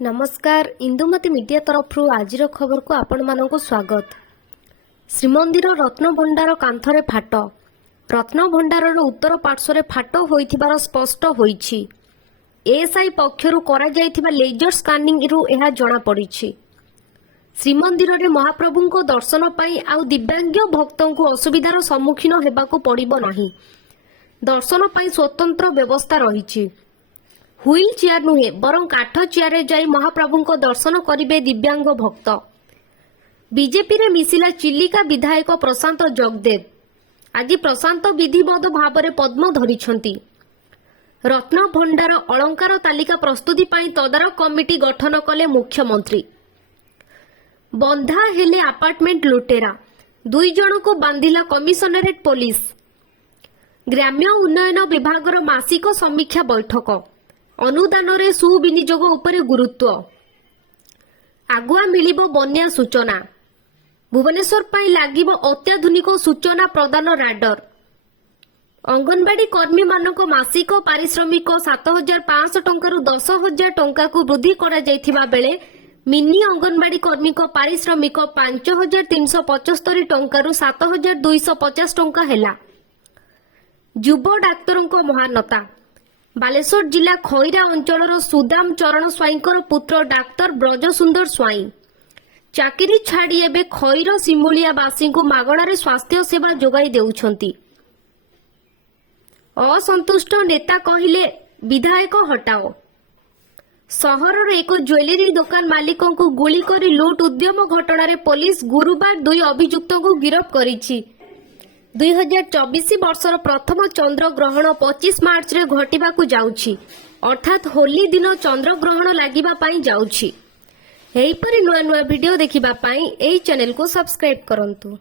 नमस्कार इंदुमती मीडिया तरफ आज खबर को आपण मानक स्वागत। श्रीमंदिर रत्न भंडार कांथरे फाट रत्न भंडार उत्तर पार्श्व फाट होइथिबार स्पष्ट होईछि। एएसआई पक्षरु करा जायथिबा लेजर स्कानिंग रु एहा जणा पड़िछि। श्रीमंदिर रे महाप्रभुको दर्शन पाई आउ दिव्यांग भक्तों को असुविधार सम्मुखीन हेबाको पड़िबो नाही। दर्शन पाई स्वतंत्र व्यवस्था रहिछि। व्हील चेयर नुहे बरं काठ चेयर रे जाई महाप्रभुको दर्शन करिबे दिव्यांग भक्त। बीजेपी रे मिसिला चिलिका विधायक प्रशांत जगदेव। आज प्रशांत विधिवत भाव पद्म धरिछंती। रत्न भंडार अलंकार तालिका प्रस्तुति पाई तदारख कमिटी गठन कले मुख्यमंत्री। बंधा हेले अपार्टमेंट लुटेरा 2 जन को बांधिला कमिशनरेट पुलिस। ग्राम्य उन्नयन विभागर मासिक समीक्षा बैठक। अनुदान रे सुविनियोग उपरे गुरुत्व। आगुआ मिलिबो बन्या सूचना। भुवनेश्वर पाई लागिबो अत्याधुनिक सूचना प्रदान राडर। अंगनवाड़ी कर्मी मानक मासिक पारिश्रमिक 7,500 टंका 10,000 टंका को वृद्धि करा जायथिबा बेले मिनी अंगनवाड़ी कर्मी को पारिश्रमिक 5,375 टंका 7,250 टंका हेला। युव डाक्तरों को महानता। बालेश्वर जिला खईरा अंचल सुदाम चरण स्वाईंकर पुत्र डाक्तर ब्रजसुंदर स्वाई चाकरी छाड़ी एबे खईर सिमुलियावासी को मागणारे स्वास्थ्य सेवा जोगाई देउछंती। असंतुष्ट नेता कहिले विधायक हटाओ। सहरर एक ज्वेलरी दुकान मालिकों को गुली करी लूट उद्यम घटना पुलिस गुरुवार 2 अभियुक्तों को गिरफ्त करिछि। 2024 वर्षर प्रथम चंद्र ग्रहण 25 मार्च रे घटिबाकू जाउछि, अर्थात होली दिन चंद्र ग्रहण लागिबा पाई जाउछि। एहिपरि नुआ नुआ वीडियो देखिबा पाई एही चैनल को सब्सक्राइब करंतु।